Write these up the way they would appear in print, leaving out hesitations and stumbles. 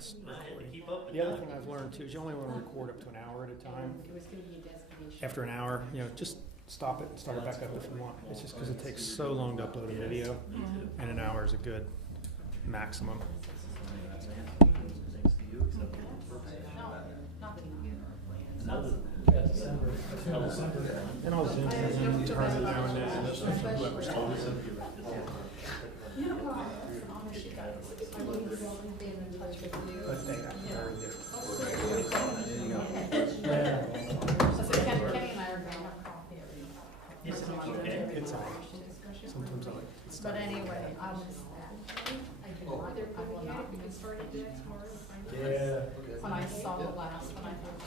That's Keep up with the other that. thing I've learned too is you only want to record up to an hour at a time. It was gonna be a destination. After an hour, just stop it and start it back up if you want. It's just because it takes so long to upload a video, and an hour is a good maximum. And I'll zoom in and turn it down and whoever's on it. But they got very different. Yeah. So Kenny and I are going to coffee every. It's okay. It's on. Sometimes I like to start. But anyway, I was, I will not be started tomorrow. Yeah. When I saw the last one, I thought,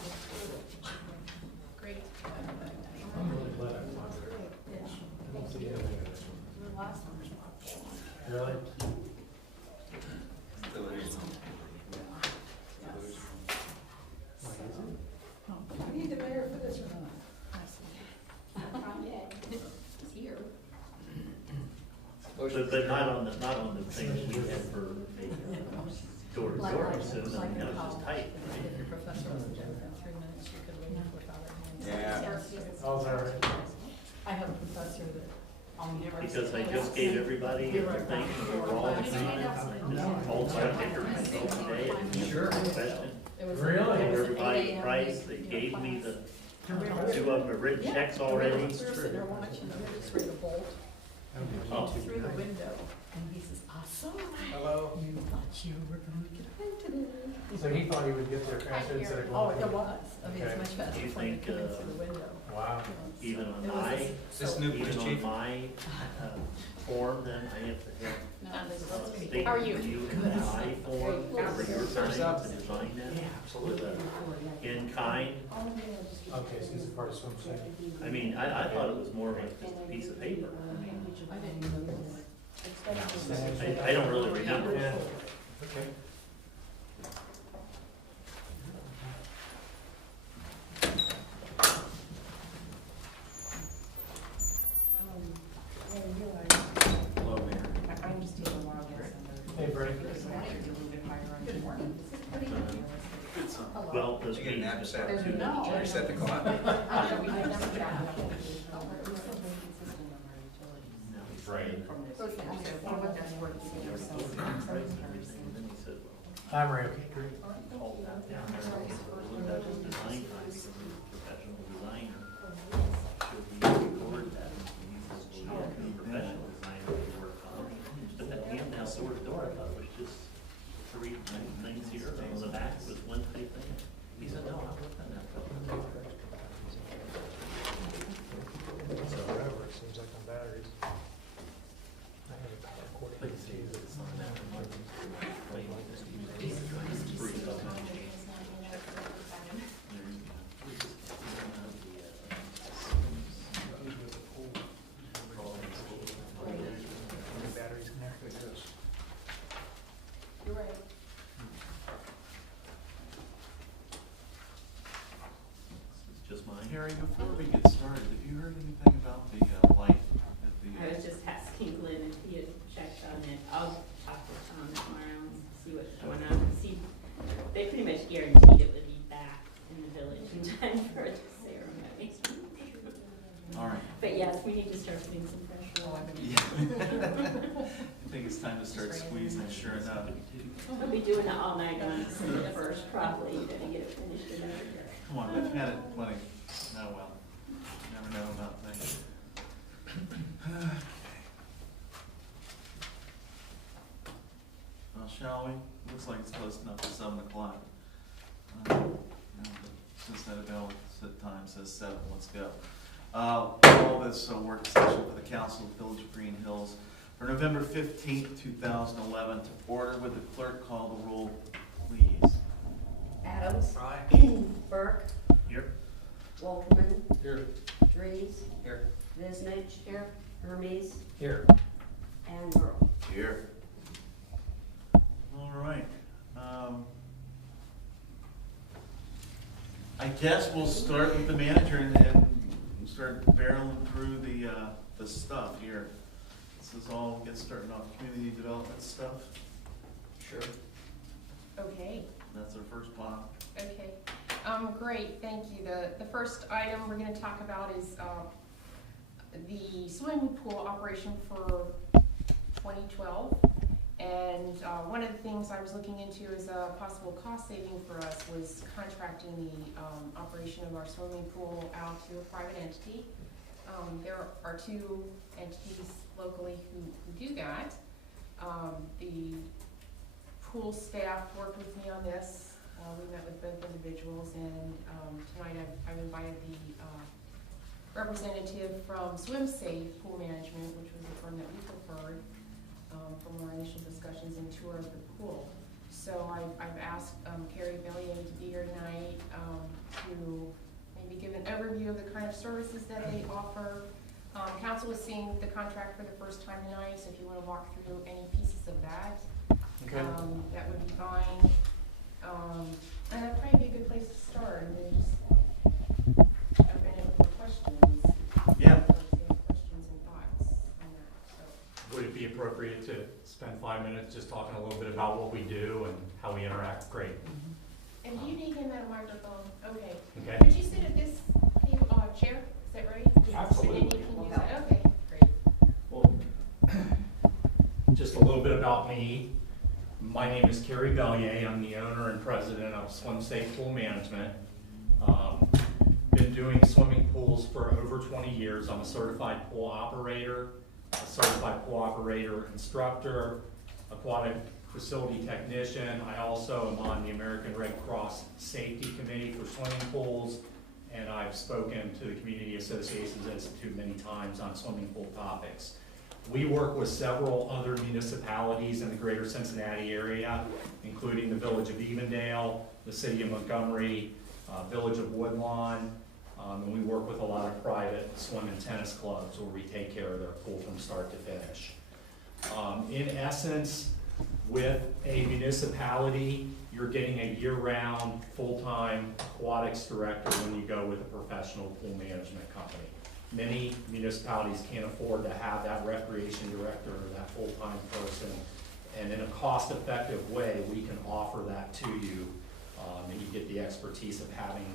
great. I'm really glad I found it. Yeah. I don't see it. The last one was Really? I need the mayor for this one. Not yet. He's here. But not on the things we had for door to door, so that was just tight. If your professor was in 3 minutes, you could leave without a hand. Yeah. Oh, is that right? I have a professor that I'll never. Because I just gave everybody everything, and we were all agreed. All time interview today, and Sure. question. Really? Gave everybody price, they gave me the, two of them have written checks already. We were sitting there watching, and we just read a bolt through the window, and he says, awesome. Hello. You thought you were going to get paid today. So he thought he would get there faster instead of Oh, going. it was. I mean, it's Okay. much faster Do you when you think, come in through the window. Wow. Even on It was my, just This so- new police even on chief? my, form, then I have to have. No, this is- State How are you? review in my form for your time to design that. Yeah, absolutely. In kind, Okay, so he's a part of swim team. I mean, I thought it was more like just a piece of paper. I didn't know this. I don't really remember. Yeah. Okay. Hello, Mayor. I'm just taking a while, yes. Hey, Brady. Well, Did this you get a means nap just this afternoon? No. Did you set the clock? Right. And then he said, well, I'm Ray. call that down there. That was design time, because he's a professional designer. Should we record that? And he says, well, yeah, the professional designer would work on it. But that hand now door to door, I thought it was just three things here, and on the back was one big thing. He said, no, I worked on that. So forever, it seems like on batteries. I have a power cord. But you see, it's on that one. Wait, this is free stuff. Batteries in there. You're right. It's just mine. Harry, before we get started, have you heard anything about the light at the? I was just asking Glenn if he had checked on it. I'll talk to Tom tomorrow and see what's going on. See, they pretty much guaranteed it would be back in the village in time for the ceremony. All right. But yes, we need to start putting some pressure on it. Yeah. I think it's time to start squeezing, sure enough. We'll be doing it all night on December first, probably, you gotta get it finished in there. Come on, we've had it plenty. Oh, well, never know about things. Okay. Well, shall we? Looks like it's close enough to 7 o'clock. Since that available set time says 7, let's go. All this work session for the Council of the Village of Greenhills for November 15th, 2011. To order, would the clerk call the roll, please? Adams. Aye. Burke. Here? Waltman. Here. Drees. Here. Visnich. Here. Hermes. Here. And Earl. Here. All right. I guess we'll start with the manager and start barreling through the stuff here. This is all, get started off community development stuff. Sure. Okay, That's our first pile. okay. Great, thank you. The first item we're gonna talk about is, the swimming pool operation for 2012. And, one of the things I was looking into as a possible cost saving for us was contracting the, operation of our swimming pool out to a private entity. There are two entities locally who do that. The pool staff worked with me on this. We met with both individuals, and tonight I've invited the representative from SwimSafe Pool Management, which was the firm that we preferred from our initial discussions and tour of the pool. So I've asked Carrie Bellier to be here tonight to maybe give an overview of the kind of services that they offer. Council is seeing the contract for the first time tonight, so if you want to walk through any pieces of that, that would be fine. And that'd probably be a good place to start, and then just jump in with questions. Yeah. Questions and thoughts on that, so. Would it be appropriate to spend 5 minutes just talking a little bit about what we do and how we interact? Great. And do you need him at a microphone? Okay. Okay. Could you sit at this chair? Is that right? Absolutely. And then you can use that. Okay, great. Well, just a little bit about me. My name is Kerry Bellier. I'm the owner and president of SwimSafe Pool Management. Been doing swimming pools for over 20 years. I'm a certified pool operator, a certified pool operator instructor, aquatic facility technician. I also am on the American Red Cross Safety Committee for swimming pools, and I've spoken to the Community Associations Institute many times on swimming pool topics. We work with several other municipalities in the greater Cincinnati area, including the Village of Evendale, the City of Montgomery, Village of Woodlawn, and we work with a lot of private swim and tennis clubs where we take care of their pool from start to finish. In essence, with a municipality, you're getting a year-round, full-time aquatics director when you go with a professional pool management company. Many municipalities can't afford to have that recreation director or that full-time person, and in a cost-effective way, we can offer that to you, and you get the expertise of having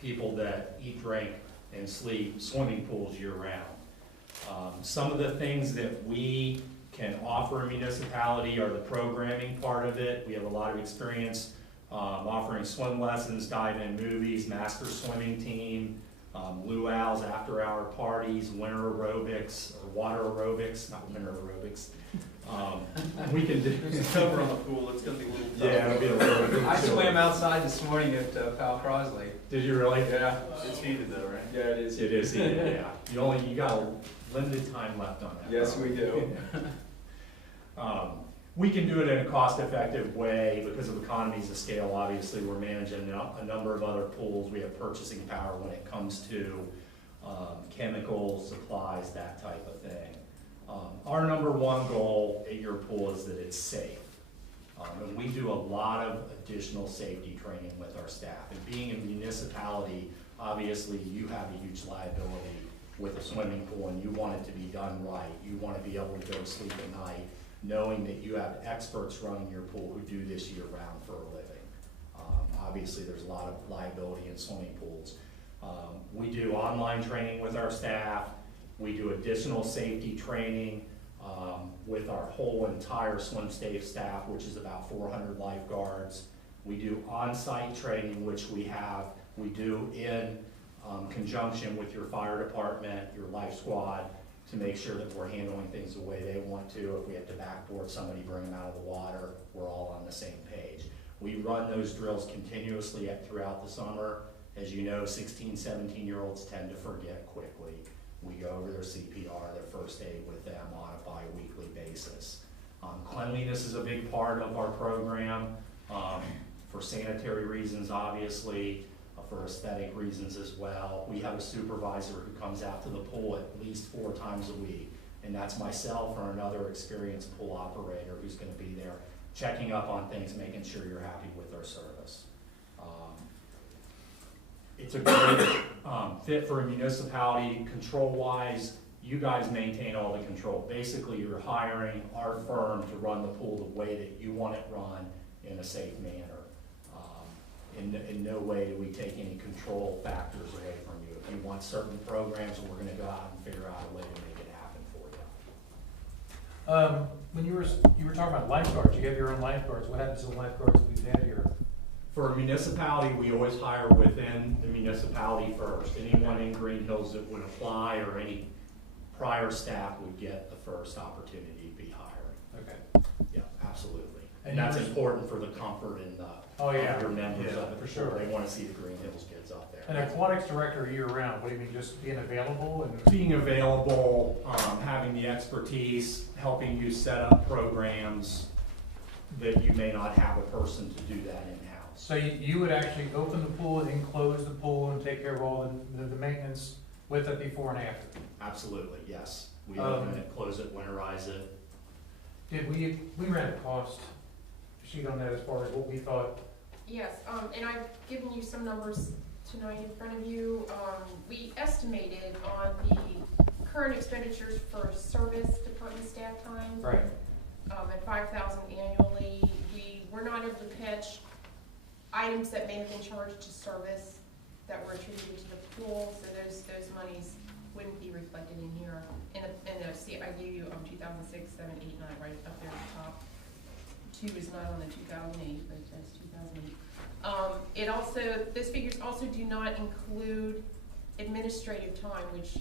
people that eat, drink, and sleep swimming pools year-round. Some of the things that we can offer a municipality are the programming part of it. We have a lot of experience offering swim lessons, dive-in movies, master swimming team, luau's, after-hour parties, winter aerobics, or water aerobics, not winter aerobics. We can do. There's a cover on the pool, it's gonna be a little tough. Yeah, it'll be a little bit. I swam outside this morning at Pal Crosley. Did you really? Yeah. It's heated though, right? Yeah, it is. It is, yeah. You got a limited time left on that. Yes, we do. We can do it in a cost-effective way because of economies of scale. Obviously, we're managing a number of other pools. We have purchasing power when it comes to chemicals, supplies, that type of thing. Our number one goal at your pool is that it's safe. And we do a lot of additional safety training with our staff. And being a municipality, obviously, you have a huge liability with a swimming pool, and you want it to be done right. You want to be able to go to sleep at night knowing that you have experts running your pool who do this year-round for a living. Obviously, there's a lot of liability in swimming pools. We do online training with our staff. We do additional safety training with our whole entire SwimSafe staff, which is about 400 lifeguards. We do on-site training, which we do in conjunction with your fire department, your life squad, to make sure that we're handling things the way they want to. If we have to backboard somebody, bring them out of the water, we're all on the same page. We run those drills continuously throughout the summer. As you know, 16, 17-year-olds tend to forget quickly. We go over their CPR, their first aid with them on a bi-weekly basis. Cleanliness is a big part of our program for sanitary reasons, obviously, for aesthetic reasons as well. We have a supervisor who comes out to the pool at least 4 times a week, and that's myself or another experienced pool operator who's going to be there checking up on things, making sure you're happy with our service. It's a great fit for a municipality. Control-wise, you guys maintain all the control. Basically, you're hiring our firm to run the pool the way that you want it run in a safe manner. In no way do we take any control factors away from you. If you want certain programs, we're gonna go out and figure out a way to make it happen for you. When you were talking about lifeguards, you have your own lifeguards. What happens to the lifeguards that we've had here? For a municipality, we always hire within the municipality first. Anyone in Greenhills that would apply or any prior staff would get the first opportunity to be hired. Okay. Yeah, absolutely. And And that's yours- important for the comfort and Oh, yeah. of your members Yeah, of it. for sure. They wanna see the Greenhills kids up there. An aquatics director year round, what do you mean, just being available and? Being available, having the expertise, helping you set up programs that you may not have a person to do that in-house. So you would actually open the pool and close the pool and take care of all the maintenance with it before and after? Absolutely, yes. We Um, open it, close it, winterize it. Did we ran a cost sheet on that as far as what we thought? Yes, and I've given you some numbers tonight in front of you. We estimated on the current expenditures for service department staff time, Right. at $5,000 annually. We were not able to catch items that may have been charged to service that were attributed to the pool, so those monies wouldn't be reflected in here. See, I gave you 2006, 7, 8, 9, right up there at the top. 2 is not on the 2008, but that's 2008. It also, those figures also do not include administrative time, which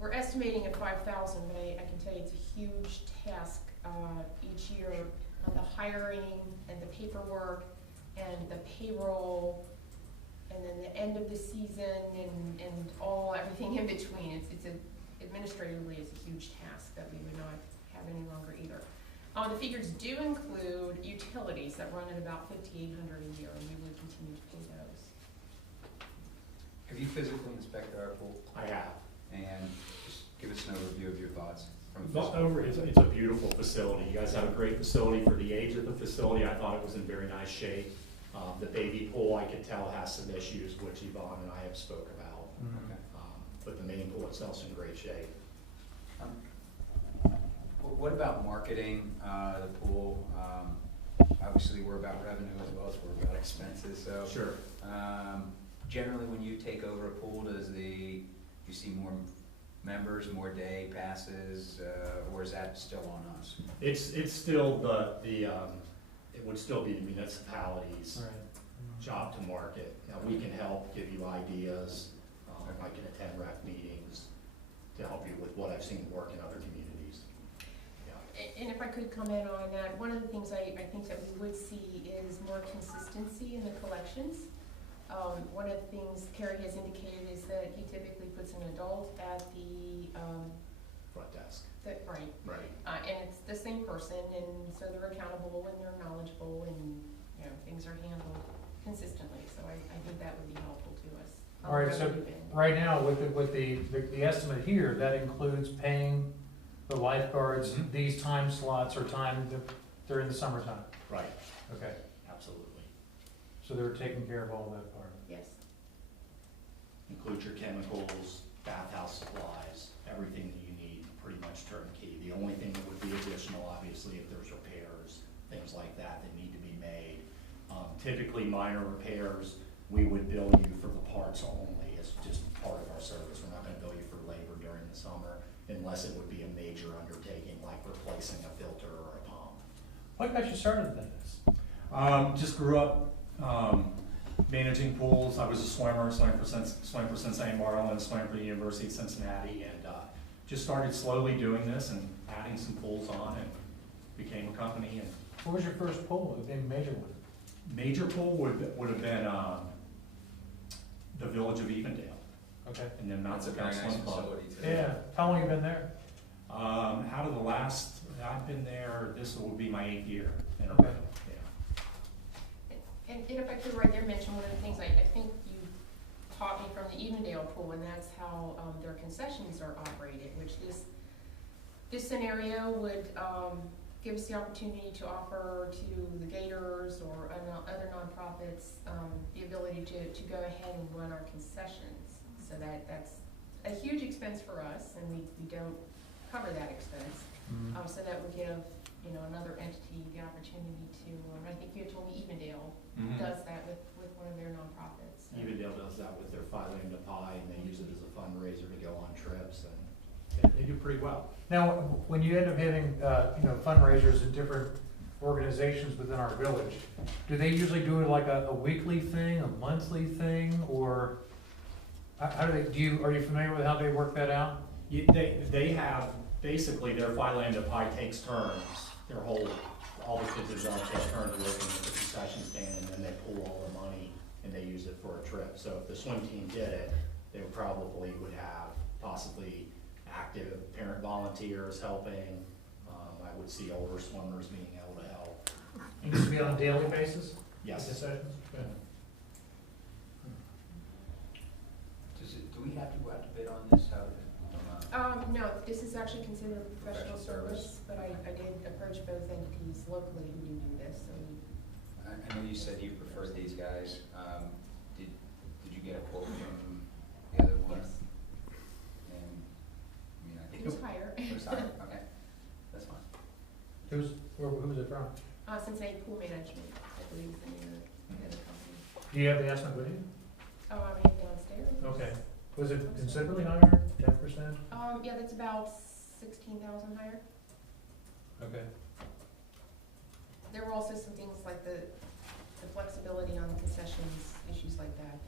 we're estimating at 5,000, but I can tell you it's a huge task each year on the hiring and the paperwork and the payroll, and then the end of the season and everything in between. Administratively, it's a huge task that we would not have any longer either. The figures do include utilities that run at about $5,800 a year, and we would continue to pay those. Have you physically inspected our pool? I have. And just give us an overview of your thoughts from a But physical. it's a beautiful facility. You guys have a great facility for the age of the facility. I thought it was in very nice shape. The baby pool, I could tell, has some issues, which Yvonne and I have spoke about. Okay. But the main pool itself's in great shape. What about marketing the pool? Obviously, we're about revenue as well as we're about expenses, so. Sure. Generally, when you take over a pool, you see more members, more day passes, or is that still on us? It's still it would still be the municipality's job to market. Now, we can help, give you ideas. I can attend rec meetings to help you with what I've seen work in other communities. Yeah. And if I could comment on that, one of the things I think that we would see is more consistency in the collections. One of the things Kerry has indicated is that he typically puts an adult at the, Front desk. right, Right. and it's the same person, and so they're accountable and they're knowledgeable, and, things are handled consistently, so I think that would be helpful to us. All right, so right now, with the estimate here, that includes paying the lifeguards Mhm. these time slots or time during the summertime? Right. Okay, Absolutely. so they're taking care of all that part. Yes. Include your chemicals, bathhouse supplies, everything that you need, pretty much turnkey. The only thing that would be additional, obviously, if there's repairs, things like that need to be made. Typically, minor repairs, we would bill you for the parts only. It's just part of our service. We're not gonna bill you for labor during the summer unless it would be a major undertaking, like replacing a filter or a pump. What got you started in this? Just grew up managing pools. I was a swimmer, swam for Cincinnati Marlin, swam for the University of Cincinnati, and just started slowly doing this and adding some pools on, and became a company. And What was your first pool, a major one? major pool would have been the Village of Evendale, Okay. and then Mount That's a Lookout very nice Swim Club. facility too. Yeah, how long you been there? Out of the last, I've been there. This will be my 8th year in a row. Okay. Yeah. And if I could right there mention one of the things I think you taught me from the Evendale pool, and that's how their concessions are operated, which this scenario would give us the opportunity to offer to the Gators or other nonprofits the ability to go ahead and run our concessions. So that's a huge expense for us, and we don't cover that expense. So that would give another entity the opportunity to. I think you had told me Evendale Mhm. does that with one of trips, and they do pretty well. Now, when you end up having, fundraisers in different organizations within our village, do they usually do it like a weekly thing, a monthly thing, or how do they, are you familiar with how they work that out? They have, basically, their Philander Pie takes turns, all the kids that take turns working at the concession stand, and then they pool all the money and they use it for a trip. So if the swim team did it, they probably would have possibly active parent volunteers helping. I would see older swimmers being able to help. It used to be on a daily basis? Yes. Concessions? Good. Do we have to go out to bid on this? No, this is actually considered a professional service, but I did approach both entities locally who do do this, so. I know you said you preferred these guys. Did you get a quote from the other one? Yes. And, I mean, I think It was higher. It was higher, okay, that's fine. Who's it from? Cincinnati Pool Management, I believe is the name of the other company. Do you have the estimate with you? Oh, I have downstairs. Okay. Was it considerably higher, 10%? Yeah, that's about 16,000 higher. Okay. There were also some things like the flexibility on the concessions, issues like that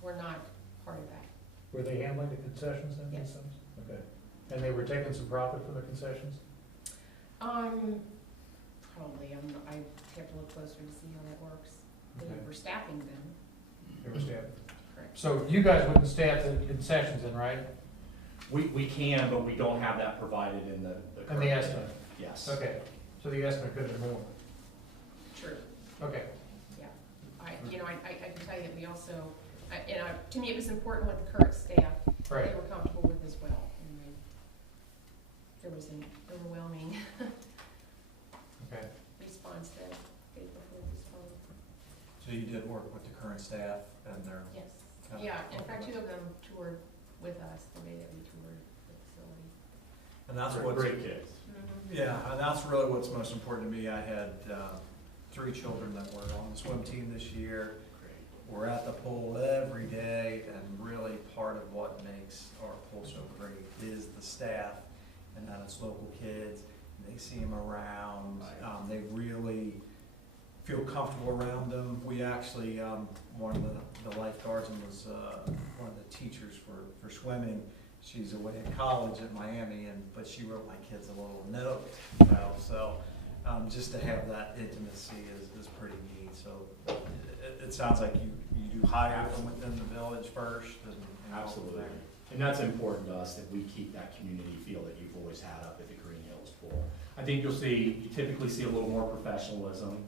were not part of that. Were they handling the concessions then? Yes. Okay. And they were taking some profit from the concessions? Probably, I have to look closer to see how that works. They Okay. were staffing them, They were staffing. correct? So you guys wouldn't staff the concessions then, right? We can, but we don't have that provided in the And current the bid. estimate? Yes. Okay. So the estimate could have been more? True. Okay. I can tell you that we also, to me, it was important with the current staff, Right. they were comfortable with as well. And there was an overwhelming Okay. response that they preferred this one. So you did work with the current staff and their. Yes. Yeah, in fact, 2 of them toured with us the day that we toured the facility. And that's They're what's, great kids. yeah, and that's really what's most important to me. I had 3 children that were on the swim team this year. Great. We're at the pool every day, and really part of what makes our pool so great is the staff, and that it's local kids. They see them around. They really feel comfortable around them. We actually, one of the lifeguards and was one of the teachers for swimming. She's away at college at Miami, but she wrote my kids a little note, so just to have that intimacy is pretty neat. So it sounds like you do hire from within the village first. And Absolutely. And that's important to us, that we keep that community feel that you've always had up at the Greenhills pool. I think you typically see a little more professionalism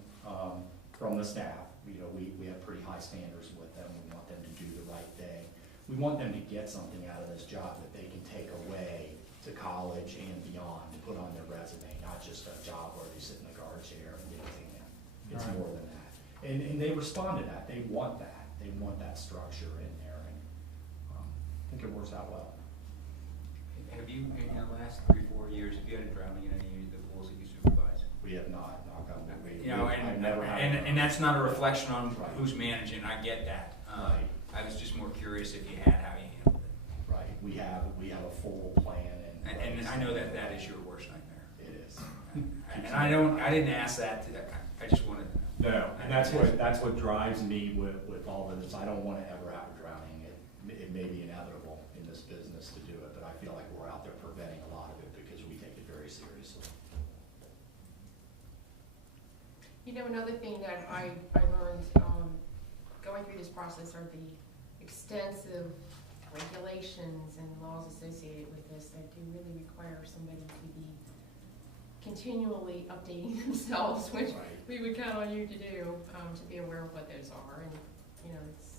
from the staff. We have pretty high standards with them. We want them to do the right thing. We want them to get something out of this job that they can take away to college and beyond, to put on their resume, not just a job where they sit in the guard chair and get a tan. It's Right. more than that. And they respond to that. They want that. They want that structure in there, and I think it works out well. Have you, in the last 3-4 years, have you had a drowning in any of the pools that you supervise? We have not, knock on wood. And, I've never had. and that's not a reflection on Right. who's managing, I get that. Right. I was just more curious if you had, how you handled it. Right, we have a full plan And I know that is your worst nightmare. It is. And I didn't ask that, I just wanted to know. No, and that's what drives me with all of this. I don't want to ever have a drowning. It may be inevitable in this business to do it, but I feel like we're out there preventing a lot of it because we take it very seriously. Another thing that I learned going through this process are the extensive regulations and laws associated with this that do really require somebody to be continually updating themselves, which Right. we would count on you to do, to be aware of what those are. And, it's,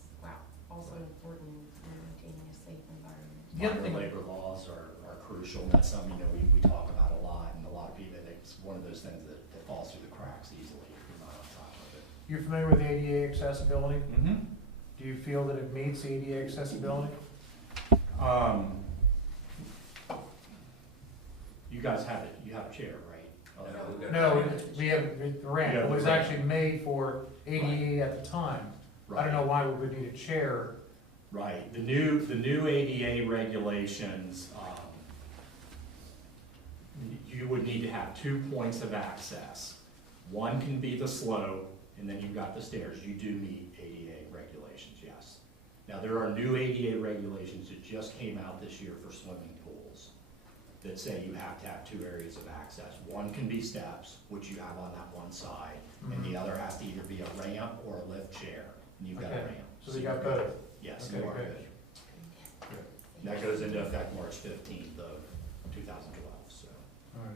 also important in maintaining a safe environment. The other Minor thing- labor laws are crucial, and that's something, we talk about a lot, and a lot of people, it's one of those things that falls through the cracks easily if you're not on top of it. You're familiar with ADA accessibility? Mm-hmm. Do you feel that it meets ADA accessibility? You guys have it, you have a chair, right? we've got- No, we have a ramp. Yeah, It was the ramp. actually made for ADA at the time. I don't know why we would need a chair Right, the new ADA regulations, you would need to have 2 points of access. One can be the slope, and then you've got the stairs. You do meet ADA regulations, yes. Now, there are new ADA regulations that just came out this year for swimming pools that say you have to have 2 areas of access. One can be steps, which you have on that one side, and the other has to either be a ramp or a lift chair, and you've got a Okay. ramp. So they got both? Yes, Okay, you are good. good. And that goes into effect March 15th of 2012, so. All right.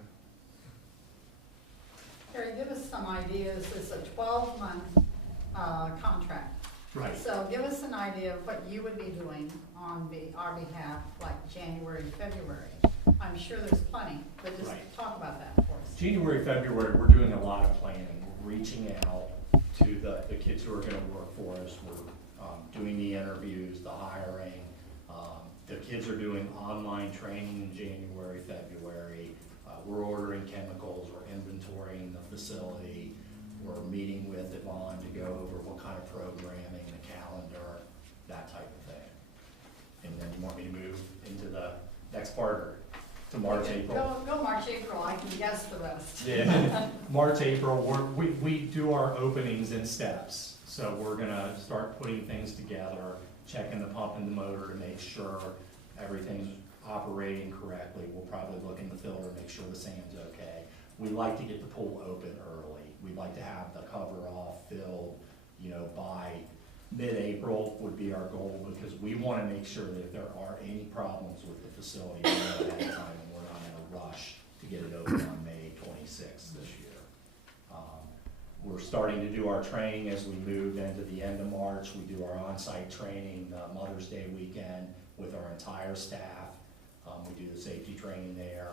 Terry, give us some ideas. It's a 12-month contract. Right. So give us an idea of what you would be doing on our behalf, like January, February. I'm sure there's plenty, but just Right. talk about that for us. January, February, we're doing a lot of planning. We're reaching out to the kids who are gonna work for us. We're doing the interviews, the hiring. The kids are doing online training in January, February. We're ordering chemicals, we're inventorying the facility. We're meeting with Yvonne to go over what kind of programming, the calendar, that type of thing. And then you want me to move into the next part, or to March, April? Go March, April, I can guess the rest. Yeah, March, April, we do our openings in steps. So we're gonna start putting things together, checking the pump and the motor to make sure everything's operating correctly. We'll probably look in the filter, make sure the sand's okay. We like to get the pool open early. We'd like to have the cover off, filled, by mid-April would be our goal, because we wanna make sure that if there are any problems with the facility, we know ahead of time, and we're not in a rush to get it open on May 26th this year. We're starting to do our training as we move into the end of March. We do our on-site training, Mother's Day weekend with our entire staff. We do the safety training there.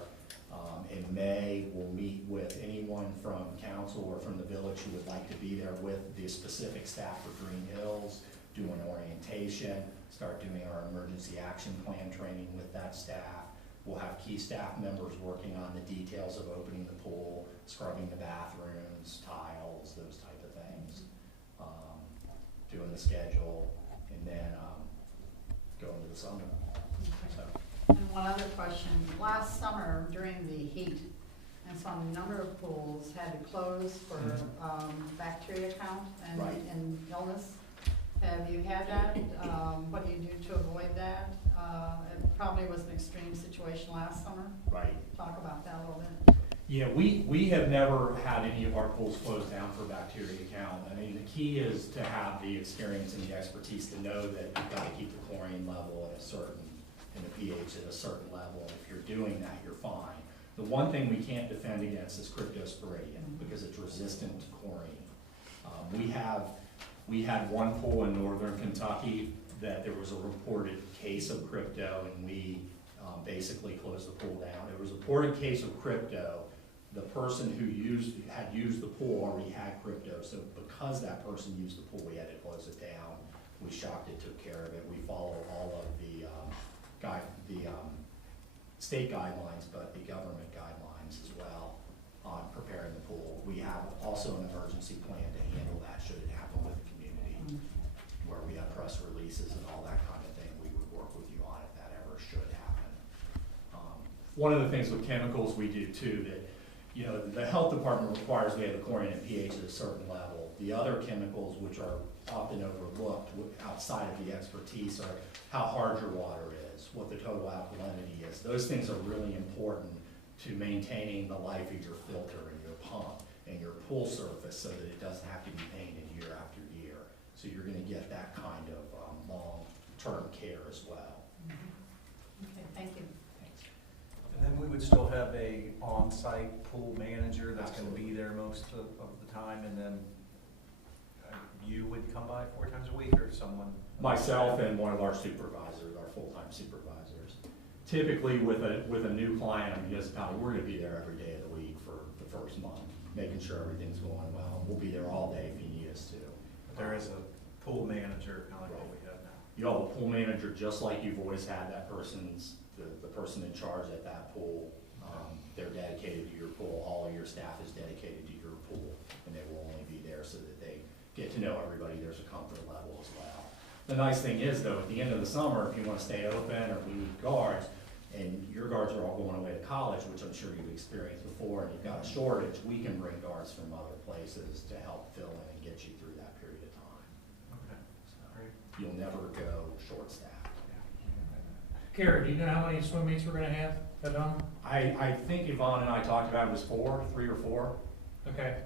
In May, we'll meet with anyone from council or from the village who would like to be there with the specific staff for Greenhills, do an orientation, start doing our emergency action plan training with that staff. We'll have key staff members working on the details of opening the pool, scrubbing the bathrooms, tiles, those type of things. Doing the schedule, and then going to the summer. So. And one other question, last summer during the heat, and so a number of pools had to close for bacteria count Right. and illness. Have you had that? What do you do to avoid that? It probably was an extreme situation last summer. Right. Talk about that a little bit. Yeah, we have never had any of our pools closed down for bacteria count. I mean, the key is to have the experience and the expertise to know that you've got to keep the chlorine level at a certain, and the pH at a certain level. If you're doing that, you're fine. The one thing we can't defend against is cryptosporidium, because it's resistant to chlorine. We had one pool in northern Kentucky that there was a reported case of crypto, and we basically closed the pool down. There was a reported case of crypto. The person who had used the pool already had crypto, so because that person used the pool, we had to close it down. We shocked it, took care of it. We follow all of the state guidelines, but the government guidelines as well on preparing the pool. We have also an emergency plan to handle that should it happen with the community, where we have press releases and all that kind of thing. We would work with you on if that ever should happen. One of the things with chemicals we do too, that the health department requires we have the chlorine and pH at a certain level. The other chemicals, which are often overlooked outside of the expertise, are how hard your water is, what the total alkalinity is. Those things are really important to maintaining the life of your filter and your pump and your pool surface, so that it doesn't have to be painted year after year. So you're gonna get that kind of long-term care as well. Okay, thank you. And then we would still have a on-site pool manager that's gonna be there most of the time, and then you would come by 4 times a week, or someone? Myself and one of our supervisors, our full-time supervisors. Typically with a new client, a municipality, we're gonna be there every day of the week for the first month, making sure everything's going well. We'll be there all day if you need us to. There is a pool manager, kind of like what we have now. You have a pool manager, just like you've always had that the person in charge at that pool. They're dedicated to your pool. All of your staff is dedicated to your pool, and they will only be there so that they get to know everybody. There's a comfort level as well. The nice thing is though, at the end of the summer, if you wanna stay open or we need guards, and your guards are all going away to college, which I'm sure you've experienced before, and you've got a shortage, we can bring guards from other places to help fill in and get you through that period of time. Okay, So great. you'll never go short-staffed. Kara, do you know how many swim meets we're gonna have at home? I think Yvonne and I talked about it was 3 or 4. Okay,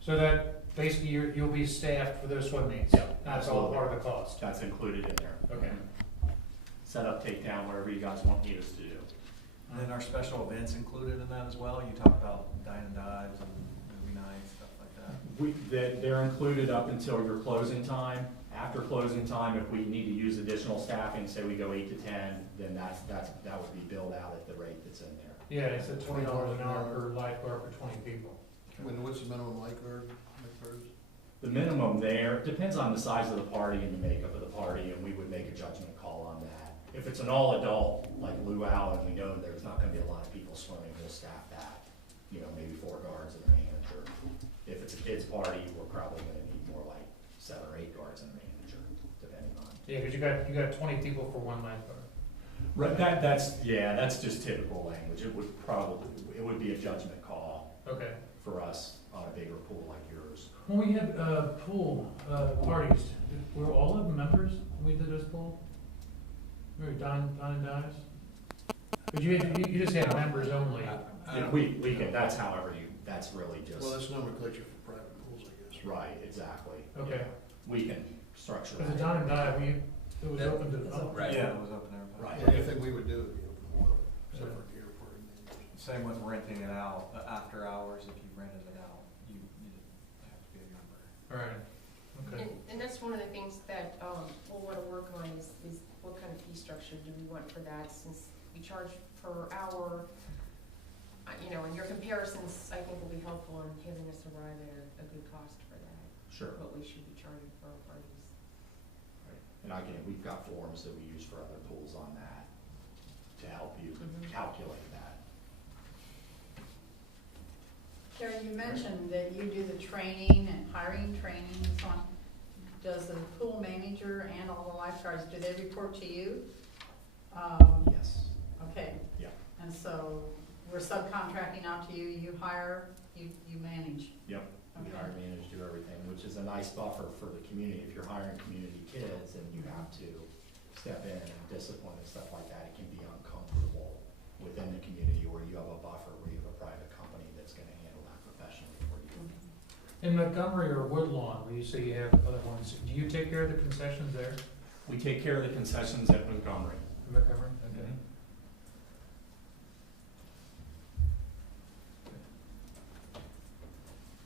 so that basically you'll be staffed for those swim meets? Yep, That's all absolutely. part of the cost? That's included in there. Okay. Set up, take down, whatever you guys want me us to do. And then our special events included in that as well? You talk about dine and dives and movie nights, stuff like that? They're included up until your closing time. After closing time, if we need to use additional staffing, say we go 8 to 10, then that would be billed out at the rate that's in there. Yeah, it's at $20 an hour per lifeguard for 20 people. What's the minimum lifeguards? The minimum there, depends on the size of the party and the makeup of the party, and we would make a judgment call on that. If it's an all-adult, like luau, and we know there's not gonna be a lot of people swimming, we'll staff that. Maybe 4 guards and a manager. If it's a kid's party, we're probably gonna need more like 7 or 8 guards and a manager, depending on. Yeah, because you got 20 people for one lifeguard. Right, that's just typical language. It would be a judgment call Okay. for us on a bigger pool like yours. When we had pool parties, were all of them members when we did this pool? Remember Don and Dives? But you just had members only. We can, that's really just. Well, that's nomenclature for private pools, I guess. Right, exactly. Okay. Yeah. We can structure Because that. the Don and Dive, it was Yeah. open to. Right. Yeah, it was open to everybody. Right. Yeah, anything we would do would be open to the public, except for the airport. Same with renting it out, after hours, if you rented it out, you have to be a member. All right, okay. And that's one of the things that, we'll wanna work on is what kind of fee structure do we want for that, since we charge per hour. And your comparisons, I think, will be helpful in having us arrive at a good cost for that. Sure. What we should be charging for our parties. Right. And again, we've got forms that we use for other pools on that to help you Mhm. calculate that. Karen, you mentioned that you do the training and hiring, training and so on. Does the pool manager and all the lifeguards, do they report to you? Yes. Okay. Yeah. And so we're subcontracting out to you, you hire, you manage. Yep. We Okay. hire, manage, do everything, which is a nice buffer for the community. If you're hiring community kids and you have to step in and discipline and stuff like that, it can be uncomfortable within the community, or you have a buffer where you have a private company that's gonna handle that professionally for you. In Montgomery or Woodlawn, where you say you have other ones, do you take care of the concessions there? We take care of the concessions at Montgomery. In Montgomery? Okay.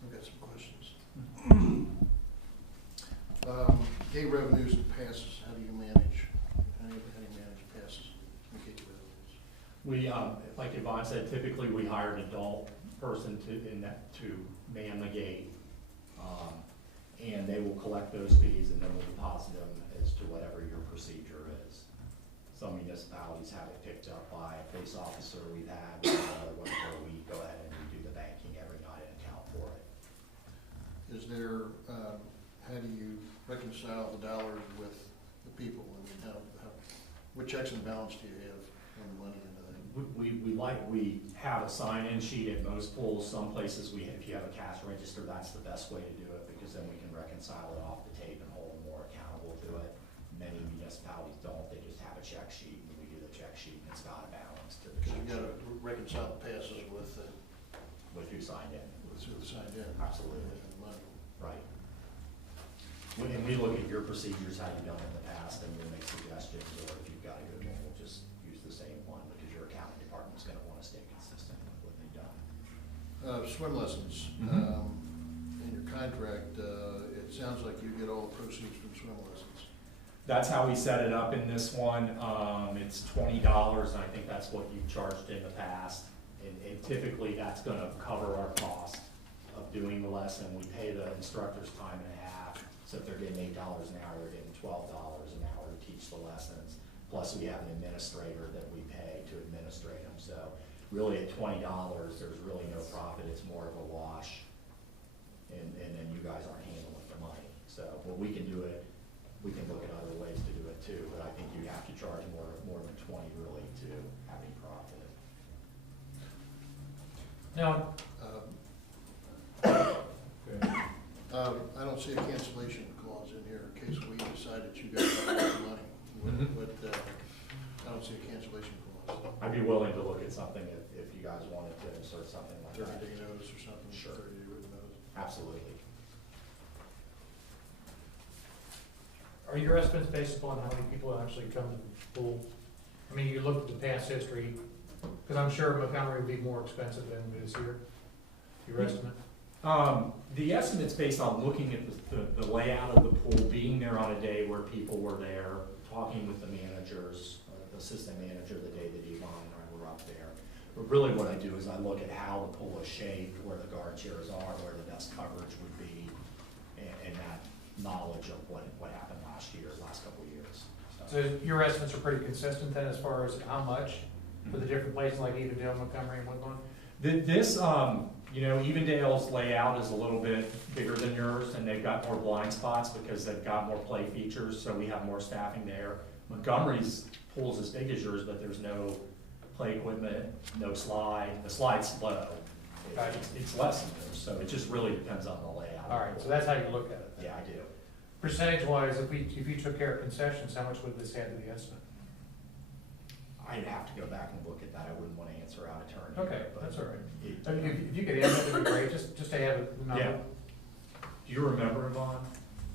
I've got some questions. Gate revenues and passes, how do you manage passes and gate revenues? We, like Yvonne said, typically we hire an adult person to man the gate. And they will collect those fees and then we'll deposit them as to whatever your procedure is. Some municipalities have it picked up by a police officer we've had, another one where we go ahead and we do the banking every night and account for it. Is there, how do you reconcile the dollars with the people? I mean, what checks and balance do you have on the money into that? We have a sign-in sheet at most pools. Some places if you have a cash register, that's the best way to do it because then we can reconcile it off the tape and hold them more accountable to it. Many municipalities don't, they just have a check sheet and we do the check sheet and it's got a balance to the Because check you gotta sheet. reconcile the passes with With who signed in, who signed in. Absolutely. And the money. right. And we look at your procedures, how you've done in the past, and we'll make suggestions, or if you've got a good one, we'll just use the same one because your accounting department's gonna wanna stay consistent with what they've done. Swim lessons, Mhm. in your contract, it sounds like you get all the proceeds from swim lessons. That's how we set it up in this one. It's $20, and I think that's what you've charged in the past. And typically, that's gonna cover our cost of doing the lesson. We pay the instructors time and a half. So if they're getting $8 an hour, they're getting $12 an hour to teach the lessons. Plus, we have an administrator that we pay to administrate them. So really, at $20, there's really no profit. It's more of a wash. And then you guys aren't handling the money. So, but we can do it we can look at other ways to do it too, but I think you have to charge more than 20 really to have any profit. Now, I don't see a cancellation clause in here in case we decide that you guys don't want the money. But, I don't see a cancellation clause. I'd be willing to look at something if you guys wanted to insert something like that. 30-day notice or something? Sure. 30-day written notice. Absolutely. are your estimates based upon how many people actually come to the pool? I mean, you look at the past history, because I'm sure Montgomery would be more expensive than it is here. Your estimate? The estimate's based on looking at the layout of the pool, being there on a day where people were there, talking with the managers, the assistant manager the day that Yvonne and I were up there. But really what I do is I look at how the pool is shaped, where the guard chairs are, where the best coverage would be, and that knowledge of what happened last couple of years. So your estimates are pretty consistent then as far as how much for the different places like Evendale, Montgomery, and Woodlawn? This, you know, Evendale's layout is a little bit bigger than yours, and they've got more blind spots because they've got more play features, so we have more staffing there. Montgomery's pool's as big as yours, but there's no play equipment, no slide. The slide's low. It's less than yours, so it just really depends on the layout. All right, so that's how you look at it then. Yeah, I do. Percentage-wise, if you took care of concessions, how much would this add to the estimate? I'd have to go back and look at that. I wouldn't want to answer out of turn. Okay, but that's all right. it- I mean, if you could add that, that'd be great, just to have a number. Yeah. Do you remember, Yvonne?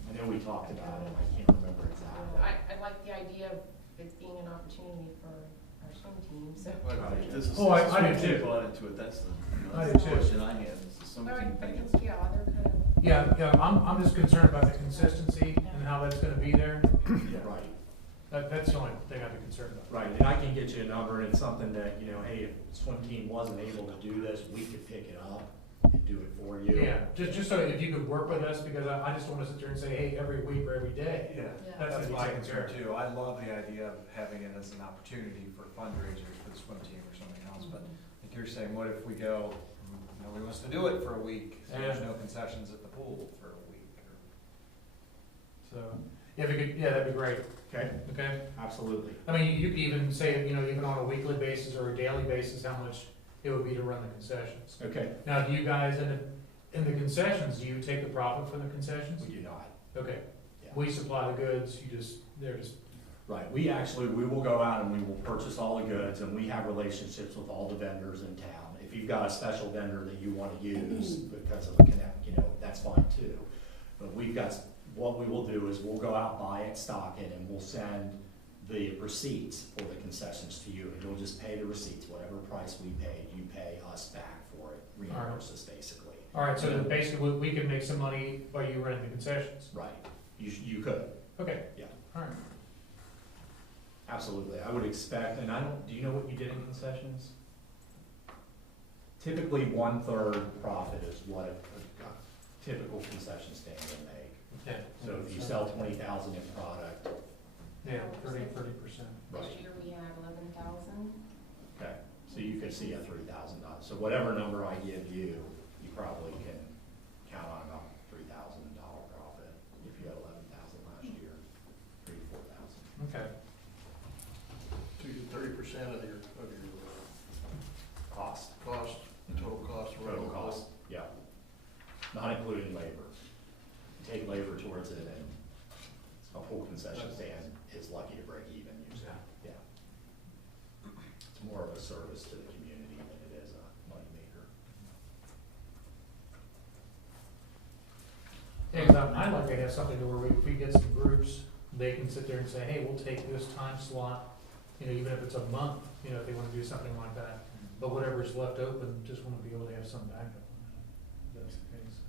I know we talked about it. I can't remember exactly. I like the idea of it being an opportunity for our swim team, so. Right, this is- Oh, I do this is too. brought into it, that's the, I that's do the too. question I have, is the swim All team right, I thing. think, yeah, they're kind of. Yeah, I'm just concerned about the consistency and how that's gonna be there. Right. That's the only thing I'd be concerned about. Right, and I can get you a number, and it's something that, you know, hey, if the swim team wasn't able to do this, we could pick it up and do it for you. Yeah, just so if you could work with us, because I just don't wanna sit there and say, hey, every week or every day. Yeah, That's that's gonna be my taken care concern of. too. I love the idea of having it as an opportunity for fundraisers for the swim team or something else, but like you're saying, what if we go, nobody wants to do it for a week, so there's Yeah. no concessions at the pool for a week, or. So, yeah, if you could, yeah, that'd be great, Okay, okay? absolutely. I mean, you could even say, you know, even on a weekly basis or a daily basis, how much it would be to run the concessions. Okay, Now, do you guys, in the concessions, do you take the profit from the concessions? we do not. Okay, Yeah. we supply the goods, they're just, Right, we will go out and we will purchase all the goods, and we have relationships with all the vendors in town. If you've got a special vendor that you want to use because of a connect, you know, that's fine too. But what we will do is we'll go out, buy it, stock it, and we'll send the receipts for the concessions to you, and you'll just pay the receipts, whatever price we paid, you pay us back for it, reimburse us basically. all right, so then basically, we can make some money by you running the concessions. Right, you could, Okay. Yeah. All right. absolutely. I would expect, and do you know what you did in concessions? Typically, 1/3 profit is what a typical concession stand will make. Yeah. So if you sell 20,000 in product, Yeah, 30%. This year we had 11,000. okay, so you could see a $3,000. So whatever number I give you, you probably can count on about $3,000 profit if you had 11,000 last year, 3,000 to 4,000. Okay. So you get 30% of your Cost, cost, total cost. total cost, yeah. Not including labor. You take labor towards it, and a whole concession stand is lucky to break even usually, yeah. It's more of a service to the community than it is a moneymaker. Yeah, 'cause I'd like to have something to where if we get some groups, they can sit there and say, hey, we'll take this time slot, you know, even if it's a month, you know, if they wanna do something like that. But whatever's left open, just wanna be able to have some backup on that, if that's the case.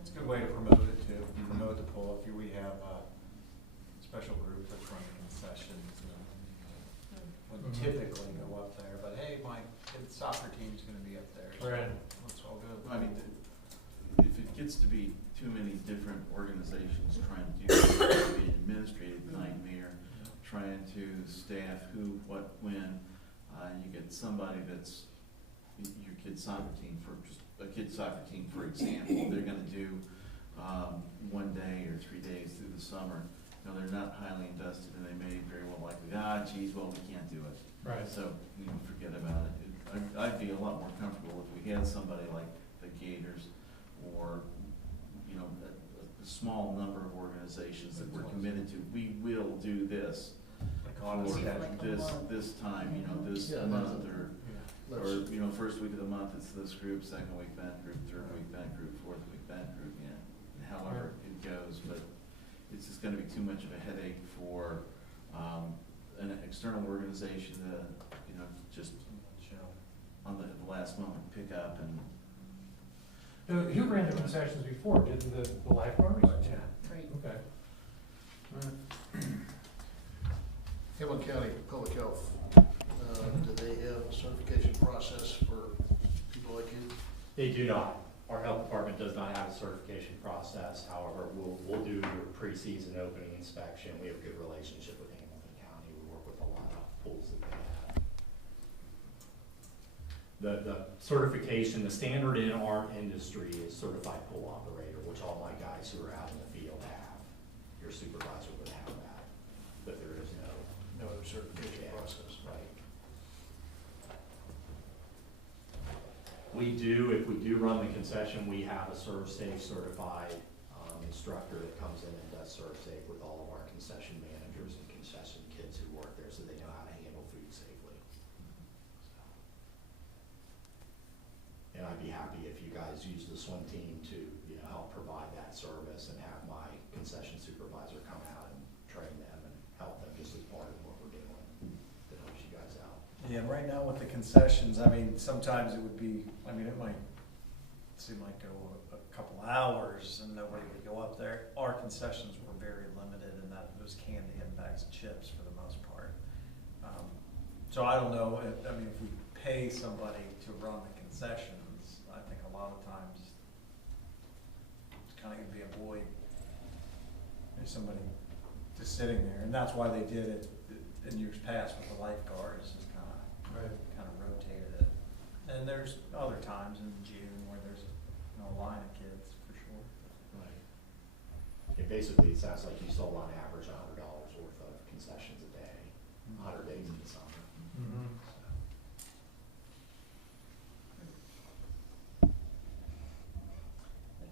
It's a good way to promote it too, promote the pool, if we have a special group that's running concessions, wouldn't Mhm. typically go up there, but hey, my kid's soccer team's gonna be up there, so Right. it's all good. I mean, if it gets to be too many different organizations trying to do it, it's gonna be an administrative nightmare, trying to staff who, what, when. You get somebody that's, your kid's soccer team, for just a kid's soccer team, for example, they're gonna do one day or 3 days through the summer, you know, they're not highly invested, and they may very well likely, geez, well, we can't do it. Right. So, you know, forget about it. I'd be a lot more comfortable if we had somebody like the Gators, or, you know, a small number of organizations that we're committed to, we will do this for this time, you know, this Yeah, month, or, Let's- you know, first week of the month, it's this group, second week that group, third week that group, fourth week that group, however it goes, but it's just gonna be too much of a headache for, an external organization to, you know, just on the last moment pick up and. Who ran the concessions before? Did the lifeguards? Yeah. Great. Okay. Hamlin County Public Health, do they have a certification process for people like you? They do not. Our health department does not have a certification process. However, we'll do your preseason opening inspection. We have a good relationship with Hamilton County. We work with a lot of pools that they have. The certification, the standard in our industry is certified pool operator, which all my guys who are out in the field have. Your supervisor would have that, but there is no. No certification process. Right. We do, if we do run the concession, we have a ServSafe certified instructor that comes in and does ServSafe with all of our concession managers and concession kids who work there, so they know how to handle food safely. And I'd be happy if you guys use the swim team to, you know, help provide that service and have my concession supervisor come out and train them and help them just as part of what we're doing that helps you guys out. Yeah, and right now with the concessions, I mean, sometimes it would be, I mean, it might seem like go a couple hours and nobody would go up there. Our concessions were very limited in that it was candy and bags of chips for the most part. So I don't know, I mean, if we pay somebody to run the concessions, I think a lot of times it's kind of gonna be a void. There's somebody just sitting there, and that's why they did it in years past with the lifeguards, just kind of rotated it. And there's other times in June where there's, you know, a line of kids for sure. Right. It basically, it sounds like you sold on average $100 worth of concessions a day, 100 days in the summer. Mm-hmm.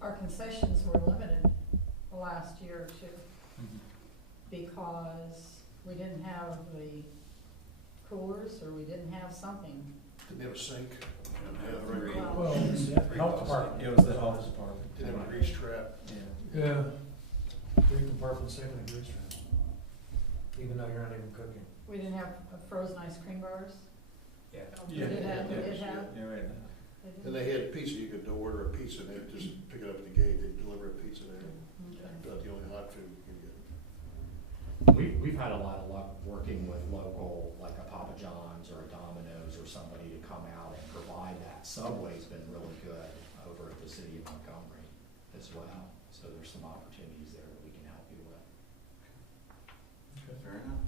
Our concessions were limited the last year or two because we didn't have the coolers or we didn't have something. Didn't have a sink, didn't have a Well, regular, Well, health department. It was the health department. didn't have a grease trap. Yeah. Yeah. 3 compartments safe in a grease trap, even though you're not even cooking. We didn't have frozen ice cream bars. Yeah. We did have, we did have. Yeah, right. they did. And they had pizza, you could order a pizza, and they'd just pick it up at the gate, they'd deliver a pizza there. Okay. About the only hot food you can get. We've had a lot of luck working with local, like a Papa John's or a Domino's or somebody to come out and provide that. Subway's been really good over at the city of Montgomery as well. So there's some opportunities there that we can help you with. Fair enough.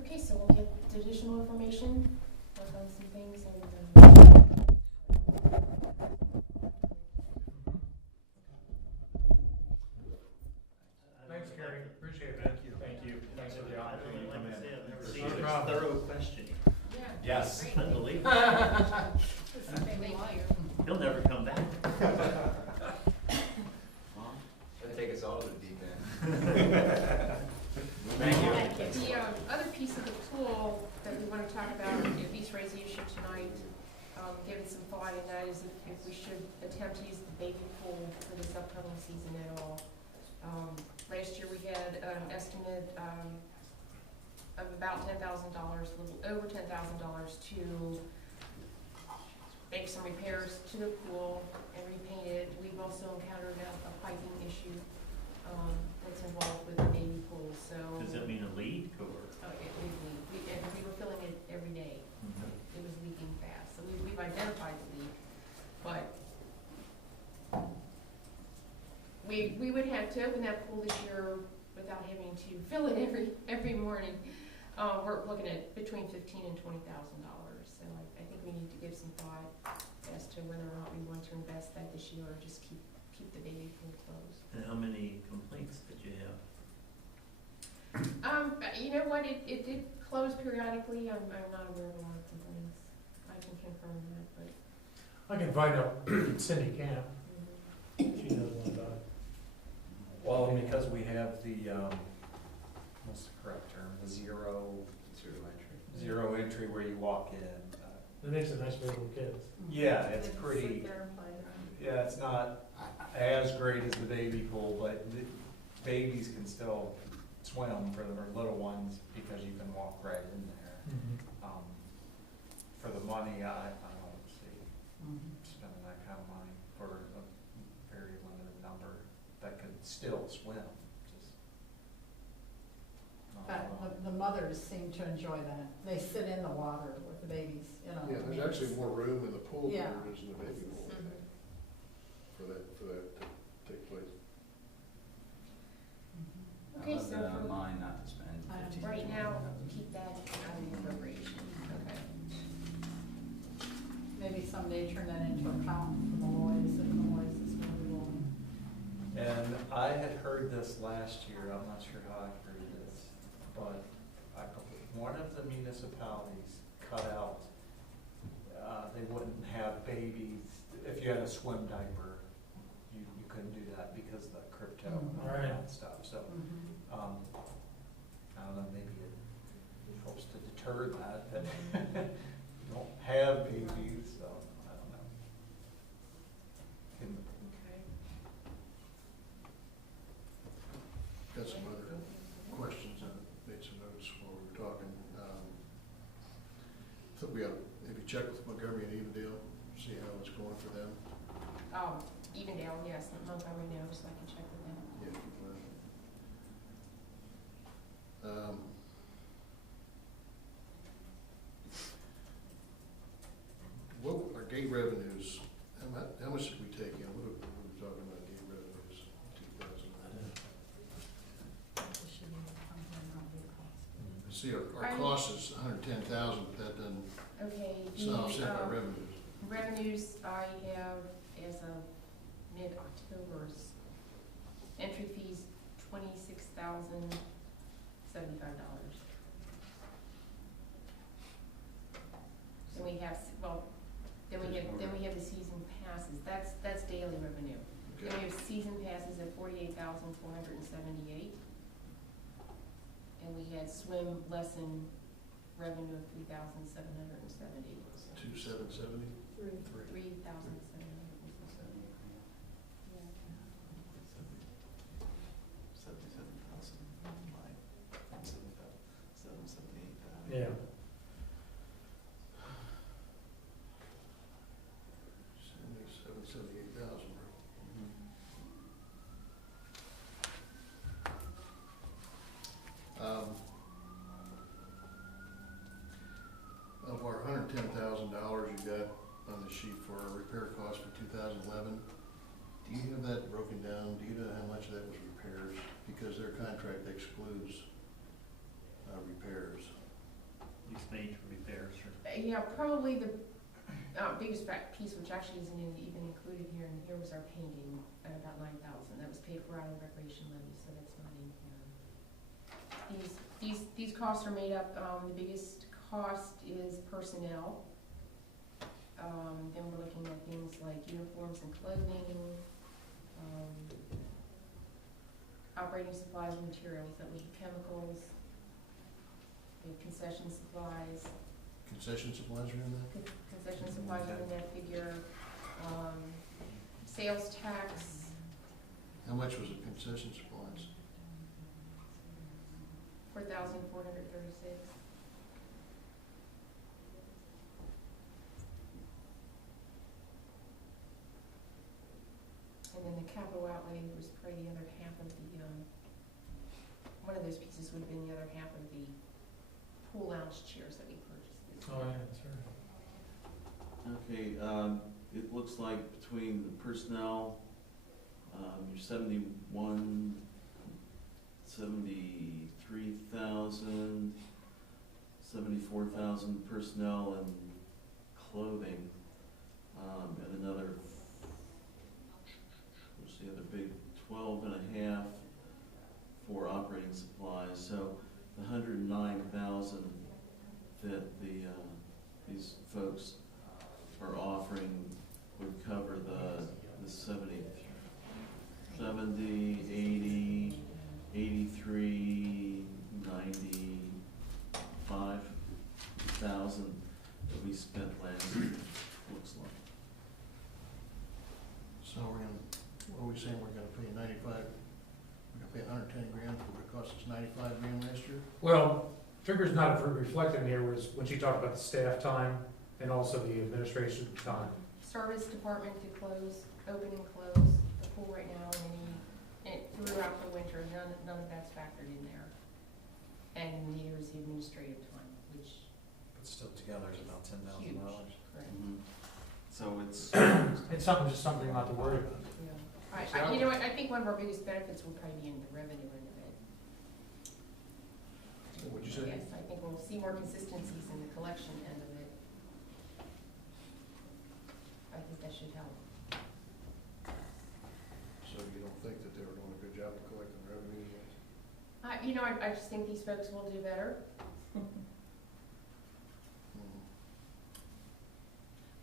Okay, so we'll get additional information, work on some things, and Thanks, Gary, appreciate it. Thank you. Thank you. Thanks for the opportunity to come Like I in. say, I've never seen No such problem. thorough questioning. Yes. Unbelievable. thank you. He'll never come back. That'd take us all to the deep end. Thank you. The other piece of the pool that we want to talk about, at least raise the issue tonight, given some thought, and that is if we should attempt to use the baby pool for this upcoming season at all. Last year we had an estimate of about $10,000, a little over $10,000 to make some repairs to the pool and repaint it. We've also encountered a piping issue that's involved with the baby pool, so. Does that mean a leak or? And we were filling it every day. It was leaking fast, so we've identified the leak, but we would have to open that pool this year without having to fill it every morning. We're looking at between $15,000 and $20,000, so I think we need to give some thought as to whether or not we want to invest that this year or just keep keep the baby pool closed. And how many complaints did you have? But you know what, it did close periodically, I'm not aware of a lot of complaints. I can confirm that, but. I can find out Cindy Camp, Mhm. she knows more about it. Well, and because we have the, what's the correct term, the zero entry where you walk in. It makes it nice for little kids. Yeah, it's They can pretty, Sit there and play around. yeah, it's not as great as the baby pool, but the babies can still swim for the little ones because you can walk right in there. For the money, I don't see spending that kind of money for a very limited number that could still swim, just. But the mothers seem to enjoy that. They sit in the water with the babies, you know. Yeah, there's actually more room in the pool than Yeah. there is in the baby pool Mhm. for that to take place. Okay, so for, Mine not to spend I don't- 15. right now, keep that out of the appropriation, okay. Maybe someday turn that into a fountain for the boys, if the boys is gonna be willing. And I had heard this last year, I'm not sure how accurate it is, but I believe one of the municipalities cut out, they wouldn't have babies, if you had a swim diaper, you couldn't do that because of the crypto and all Right. that stuff, so, I don't know, maybe it helps to deter that you don't have babies, so, I don't know. Can- Okay. Got some other questions, I made some notes while we were talking. So have you checked with Montgomery and Evendale, see how it's going for them? Evendale, yes, Montgomery now, just so I can check with them. Yeah, if you would. What are gate revenues, how much did we take in, what are we talking about gate revenues in 2009? It should be something not be cost. See, our cost is 110,000, but that doesn't, Okay, it's not offset by the, revenues. revenues I have as of mid-October's entry fees, $26,075. Then we have, then we have the season passes, that's daily revenue. Then Okay, we have season passes at $48,478. And we had swim lesson revenue of $3,770. 2,770? 3,770. Yeah. $78,000. Of our $110,000 you got on the sheet for our repair cost for 2011, do you have that broken down? Do you know how much of that was repairs? Because their contract excludes repairs. Least major repairs or? Yeah, probably the biggest piece, which actually isn't even included here, and here was our painting at about $9,000. That was paid for out of the recreation levy, so that's not in here. These costs are made up, the biggest cost is personnel. Then we're looking at things like uniforms and clothing, operating supplies and materials, that would be chemicals, we have concession supplies. Concession supplies are in that? Concession supplies are in that figure, sales tax, How much was it concession supplies? $4,436. And then the capital outlay was probably the other half of the, one of those pieces would have been the other half of the pool lounge chairs that we purchased this year. Oh, yeah, that's right. Okay, it looks like between the personnel, you're 73,000, 74,000 personnel and clothing, and another, was big 12.5 for operating supplies, so the 109,000 that these folks are offering would cover the 70, 80, 83, 95,000 that we spent last year, looks like. So what are we saying, we're gonna pay 95, we're gonna pay 110 grand for what it cost us 95 grand last year? Well, figure's not reflected in here was when she talked about the staff time and also the administration time. Service department to close, open and close the pool right now, and throughout the winter, none of that's factored in there. And neither is the administrative time, which But still together is about $10,000. huge. Correct. So it's, It's something, just something not to worry about. Yeah. You know what, I think one of our biggest benefits will probably be in the revenue end of it. What'd you say? Yes, I think we'll see more consistencies in the collection end of it. I think that should help. So you don't think that they were doing a good job of collecting revenue yet? You know, I just think these folks will do better.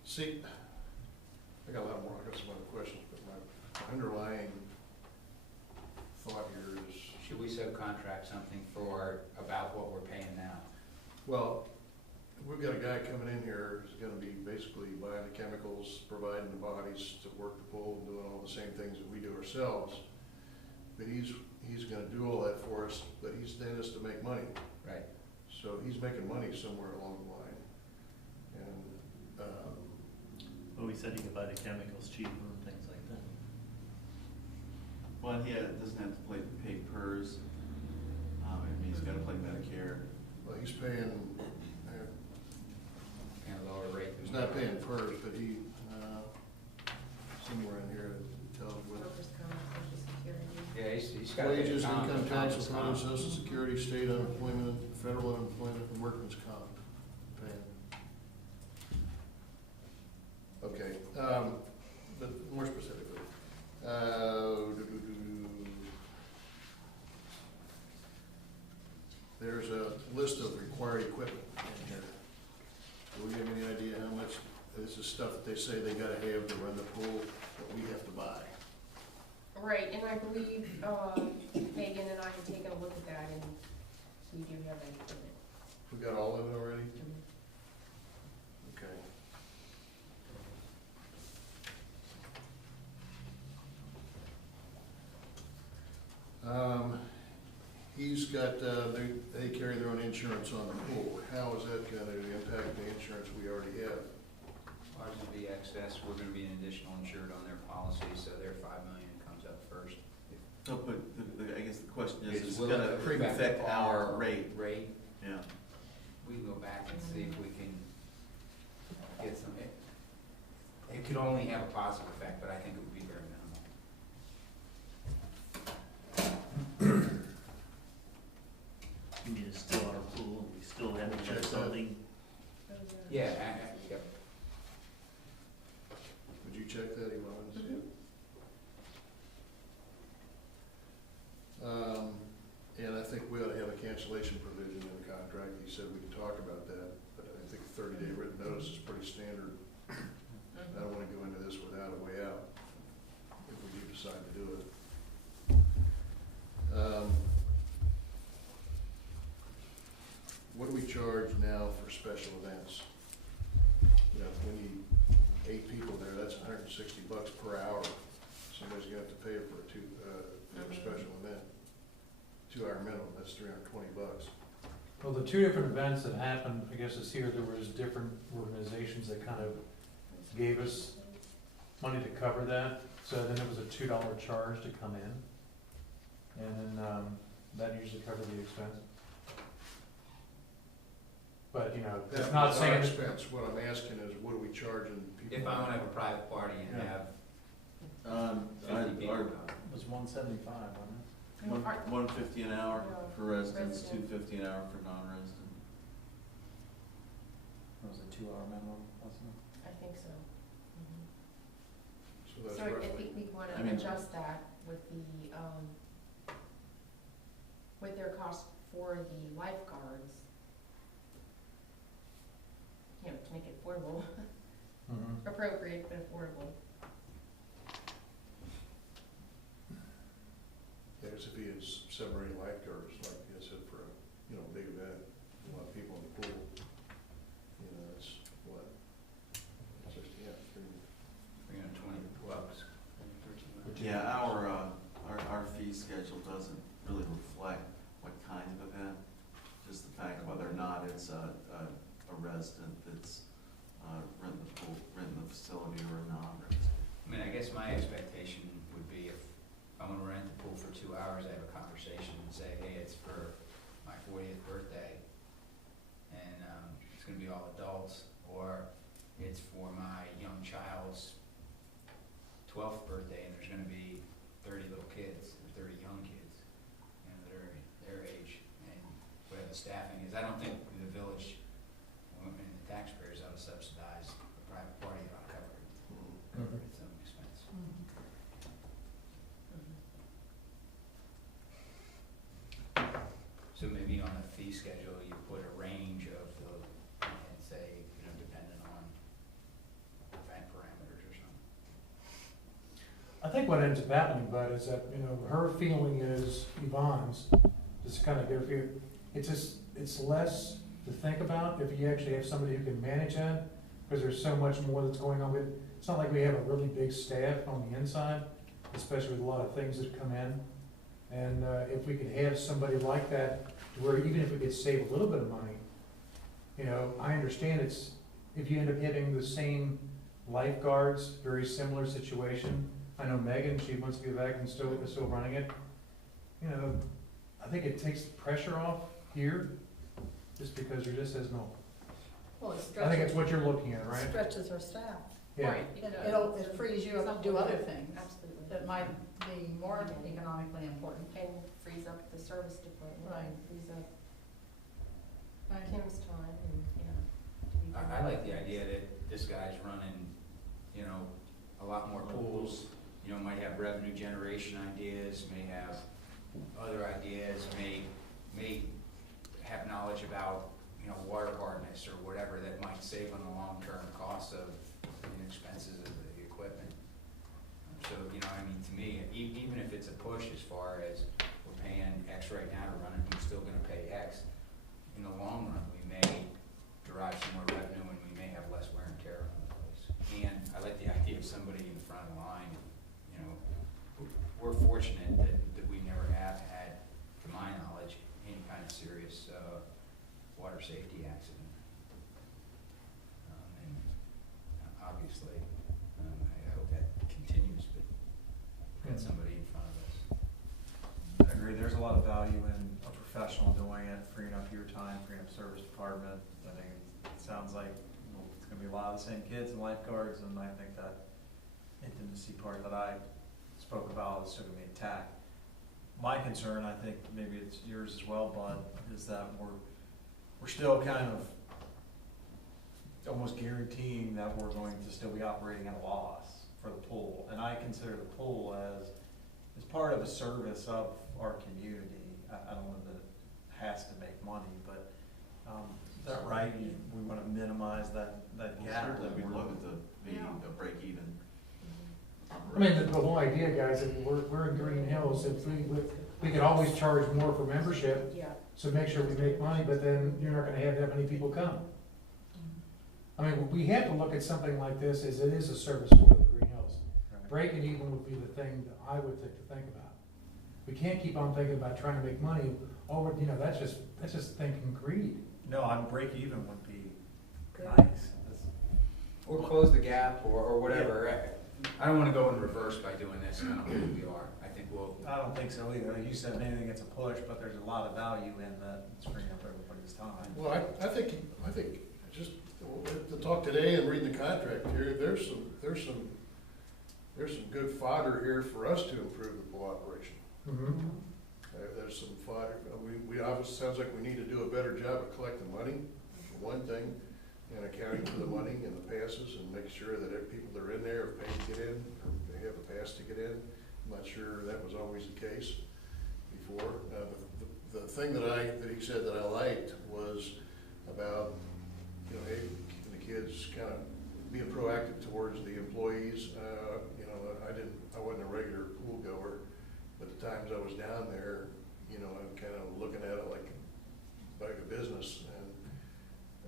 See, I got a lot more, I got some other questions, but my underlying thought here is, Should we subcontract something for about what we're paying now? well, we've got a guy coming in here who's gonna be basically buying the chemicals, providing the bodies to work the pool, and doing all the same things that we do ourselves. But he's gonna do all that for us, but he's in this to make money. Right. So he's making money somewhere along the line. And, Well, we said you could buy the chemicals cheaper and things like that. well, he doesn't have to pay PERS. I mean, he's gotta play Medicare. well, he's paying, And a lower rate. he's not paying PERS, but he, somewhere in here it tells what Workers' comp, Social Security. Yeah, he's got. wages, income tax, withholding, social security, state unemployment, federal unemployment, and workman's comp paying. Okay, but more specifically, there's a list of required equipment in here. Do we have any idea how much, this is stuff that they say they gotta have to run the pool, that we have to buy? Right, and I believe, Megan and I have taken a look at that, and we do have that equipment. We got all of it already? Okay. He's got, they carry their own insurance on the pool. How is that gonna impact the insurance we already have? Ours will be excess, we're gonna be an additional insured on their policy, so their $5 million comes up first. So, but I guess the question is, It's is it will gonna it affect affect our rate? Rate, Yeah. we can go back and see if we can get some, it could only have a positive effect, but I think it would be very minimal. We need to still our pool, we still have to Check check that. something. Yeah, yep. Would you check that, Yvonne? and see? And I think we ought to have a cancellation provision in the contract. He said we can talk about that, but I think a 30-day written notice is pretty standard. I don't wanna go into this without a way out, if we do decide to do it. What do we charge now for special events? You know, if we need 8 people there, that's $160 per hour. Somebody's gonna have to pay for a special event. 2-hour minimum, that's $320. Well, the two different events that happened, I guess this year, there was different organizations that kind of gave us money to cover that. So then it was a $2 charge to come in. And then, that usually covered the expense. But, you know, it's not saying. Our expense, what I'm asking is, what are we charging people? If I wanna have a private party and Yeah. have 50 Our, people. It was 175, wasn't it? $150 an hour for residents, Resident. $250 an hour for non-resident. It was a 2-hour minimum, wasn't it? I think so. So that's So I roughly, think we wanna I mean- adjust that with with their cost for the lifeguards, you know, to make it affordable, Mhm. appropriate but affordable. Yeah, as if he is submarine lifeguards, like I said, for a, you know, big event, a lot of people in the pool, you know, it's what? It's just, yeah, $320. Yeah, our fee schedule doesn't really reflect what kind of event, just the fact whether or not it's a resident that's renting the pool, renting the facility or a non-resident. I mean, I guess my expectation would be if I want to rent the pool for 2 hours, I have a conversation and say, hey, it's for my 40th birthday, and it's going to be all adults, or it's for my young child's 12th birthday, and there's going to be 30 little kids, or 30 young kids, you know, that are their age, and whatever the staffing is. I don't think the village, and the taxpayers ought to subsidize a private party that ought to cover its own expense. So maybe on a fee schedule, you put a range of the, and say, you know, depending on event parameters or something. I think what ends up happening, Bud, is that, you know, her feeling is, Yvonne's, just kind of get her feel, it's less to think about if you actually have somebody who can manage that, because there's so much more that's going on with, it's not like we have a really big staff on the inside, especially with a lot of things that come in. And if we could have somebody like that, to where even if we could save a little bit of money, you know, I understand it's, if you end up having the same lifeguards, very similar situation. I know Megan, she wants to be back and still running it. You know, I think it takes the pressure off here, just because there just is no, Well, it I think it's stretches, what you're looking at, right? stretches our staff. Yeah. Right, It frees you up to do other things Absolutely. that might be more economically important. And frees up the service department. Right. Frees up Right. Kim's time and, I like the idea that this guy's running, you know, a lot more pools, you know, might have revenue generation ideas, may have other ideas, may have knowledge about, you know, water hardness or whatever that might save on the long-term costs of the expenses of the equipment. So, you know, I mean, to me, even if it's a push as far as we're paying X right now to run it, we're still gonna pay X, in the long run, we may derive some more revenue and we may have less wear and tear on the place. And I like the idea of somebody in the front of the line, you know, we're fortunate that we never have had, to my knowledge, any kind of serious water safety accident. And obviously, I hope that continues, but we've got somebody in front of us. I agree, there's a lot of value in a professional doing it, freeing up your time, freeing up service department. I think it sounds like, well, it's gonna be a lot of the same kids and lifeguards, and I think that intimacy part that I spoke about is still gonna be intact. My concern, I think maybe it's yours as well, Bud, is that we're still kind of almost guaranteeing that we're going to still be operating at a loss for the pool. And I consider the pool as part of a service of our community. I don't know that it has to make money, but is that right? We want to minimize that gap. Certainly, we'd love it to be Yeah. a break even. I mean, the whole idea, guys, if we're in Greenhills, if we could always charge more for membership, yeah. so make sure we make money, but then you're not gonna have that many people come. I mean, we have to look at something like this as it is a service for the Greenhills. Right. Breaking even would be the thing that I would think about. We can't keep on thinking about trying to make money, you know, that's just thinking greed. No, I'm break even would be nice. That's- Or close the gap, or whatever. I don't wanna go in reverse by doing this, and I don't think we are. I think we'll, I don't think so either. Like you said, anything gets a push, but there's a lot of value in that. It's freeing up everybody's time. Well, I think just to talk today and read the contract here, there's some good fodder here for us to improve the pool operation. Mm-hmm. There's some fodder, we obviously, sounds like we need to do a better job of collecting money, for one thing, and accounting for the money and the passes, and make sure that people that are in there are paid to get in, or they have a pass to get in. I'm not sure that was always the case before. The thing that he said that I liked was about, you know, hey, keeping the kids kind of being proactive towards the employees. You know, I wasn't a regular pool goer, but the times I was down there, you know, I'm kind of looking at it like a business,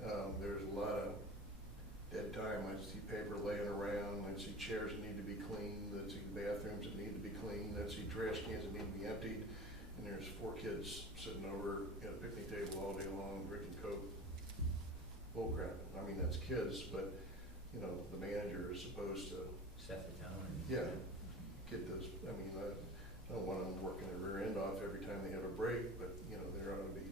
and there's a lot of dead time. I'd see paper laying around, I'd see chairs that need to be cleaned, I'd see bathrooms that need to be cleaned, I'd see trash cans that need to be emptied, and there's 4 kids sitting over at a picnic table all day long drinking Coke. Bull crap. I mean, that's kids, but, you know, the manager is supposed to, Set the tone. yeah, get those, I mean, I don't want them working their rear end off every time they have a break, but, you know, there ought to be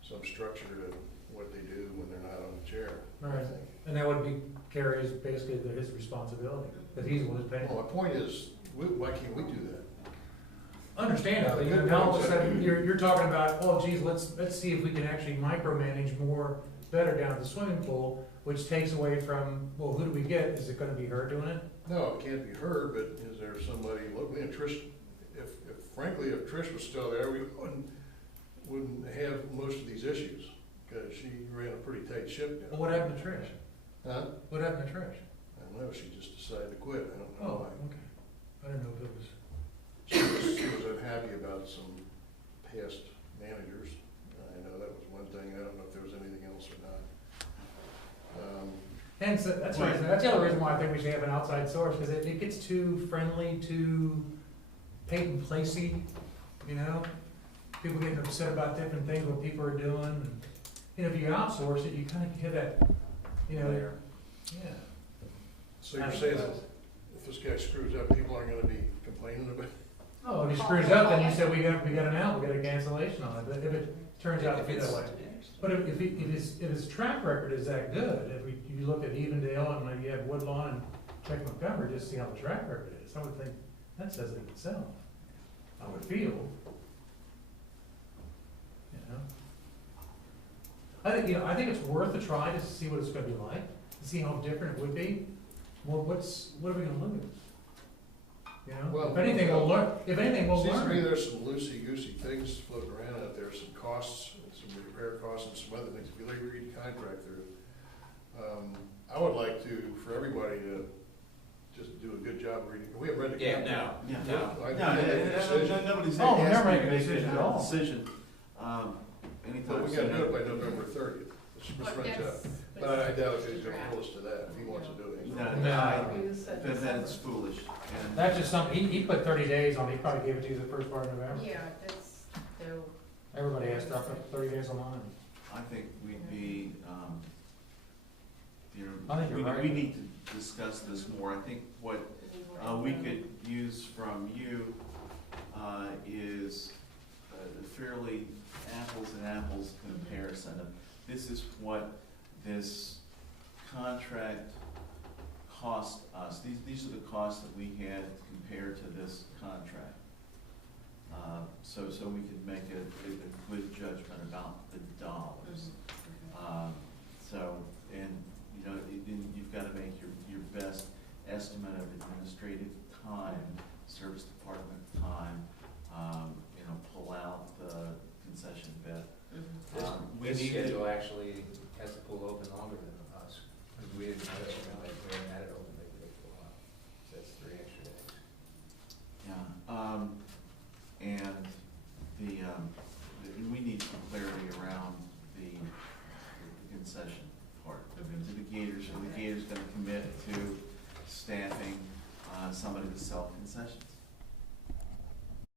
some structure to what they do when they're not on the chair, I Right. think. And that would be Carrie's, basically his responsibility, but he's the one who's paying. Well, my point is, why can't we do that? Understandably, and now all of a sudden, you're talking about, oh geez, let's see if we can actually micromanage more, better down at the swimming pool, which takes away from, well, who do we get? Is it gonna be her doing it? No, it can't be her, but is there somebody locally, and Trish, if frankly, if Trish was still there, we wouldn't have most of these issues, because she ran a pretty tight ship Well, down. what happened to Trish? Huh? What happened to Trish? I don't know, she just decided to quit, I don't know Oh, why. okay. I didn't know if it was. She was unhappy about some past managers, I know that was one thing, I don't know if there was anything else or not. Hence, that's the other reason why I think we should have an outside source, because it gets too friendly, too Peyton Placey, you know? People getting upset about different things, what people are doing, and, you know, if you outsource it, you kind of get that, you know, yeah. So you're saying that if this guy screws up, people aren't gonna be complaining about it? Oh, if he screws up, then you said we got an out, we got a cancellation on it, but if it turns out to be that way. But if his track record is that good, if you look at Evendale and like you have Woodlawn and Check Montgomery, just see how the track record is, I would think that says it itself. I would feel. You know? I think it's worth a try just to see what it's gonna be like, to see how different it would be. Well, what are we gonna lose? You know, Well, if anything, we'll learn, Seems to me there's some loosey-goosey things floating around out there, some costs, some repair costs and some other things. If you like to read the contract through, I would like to, for everybody to just do a good job reading. We haven't read the Yeah, contract. no. Nobody's Oh, we're never asking making a you to decision make at a all. decision, But anytime we soon. gotta do it by November 30th. This runs out. But I doubt if he's gonna hold us to that, if he wants to do it. No, No. then it's foolish. And That's just something, he put 30 days on, he probably gave it to you the first part of November. Yeah, that's, so, Everybody has to put 30 days on mine. I think we'd be, I think you're right. we need to discuss this more. I think what we could use from you is a fairly apples and apples comparison of this is what this contract cost us. These are the costs that we had compared to this contract. So we could make a good judgment about the dollars. And you know, you've got to make your best estimate of administrative time, service department time, you know, pull out the concession bed. We This need to- schedule actually has the pool open longer than us, because we didn't know that, we hadn't had it open maybe for a while, so that's 3 extra days. Yeah, and we need some clarity around the concession part. To the Gators, are the Gators gonna commit to staffing somebody to sell concessions?